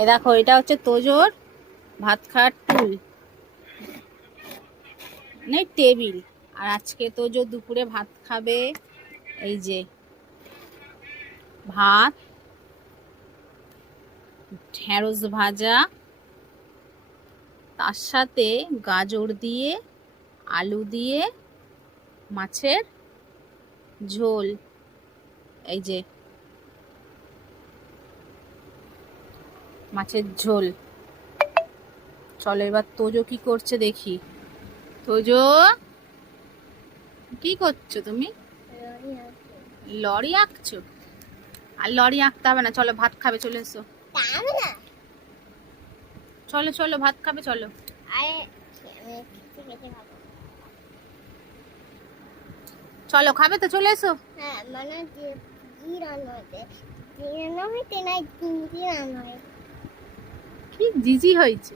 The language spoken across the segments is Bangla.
এ দেখো, এটা হচ্ছে তোজোর ভাত খাওয়ার টুল, মানে টেবিল। আর আজকে তোজো দুপুরে ভাত খাবে। এই যে ভাত, ঢেঁড়স ভাজা, তার সাথে গাজর দিয়ে, আলু দিয়ে মাছের ঝোল। এই যে মাছের ঝোল। চলো এবার তোজো কি করছে দেখি। তোজো, কি করছো তুমি? লরি আঁকছো? আর লরি আঁকতে হবে না, চলো ভাত খাবে, চলে এসো। চলো চলো ভাত খাবে, চলো। চলো খাবে তো, চলে এসো। কি জিজি হয়েছে?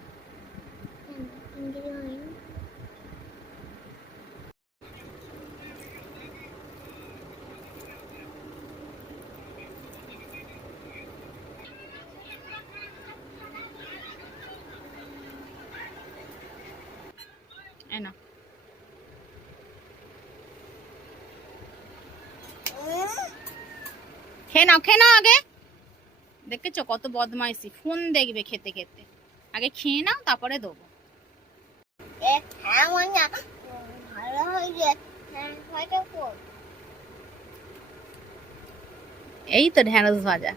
না, খেয়ে নাও, খেয়ে নাও আগে। দেখেছো কত বদমাইশি, ফোন দেখবে খেতে খেতে। আগে খেয়ে নাও, তারপরে দেবো। এই তো ঢেঁড়স ভাজা।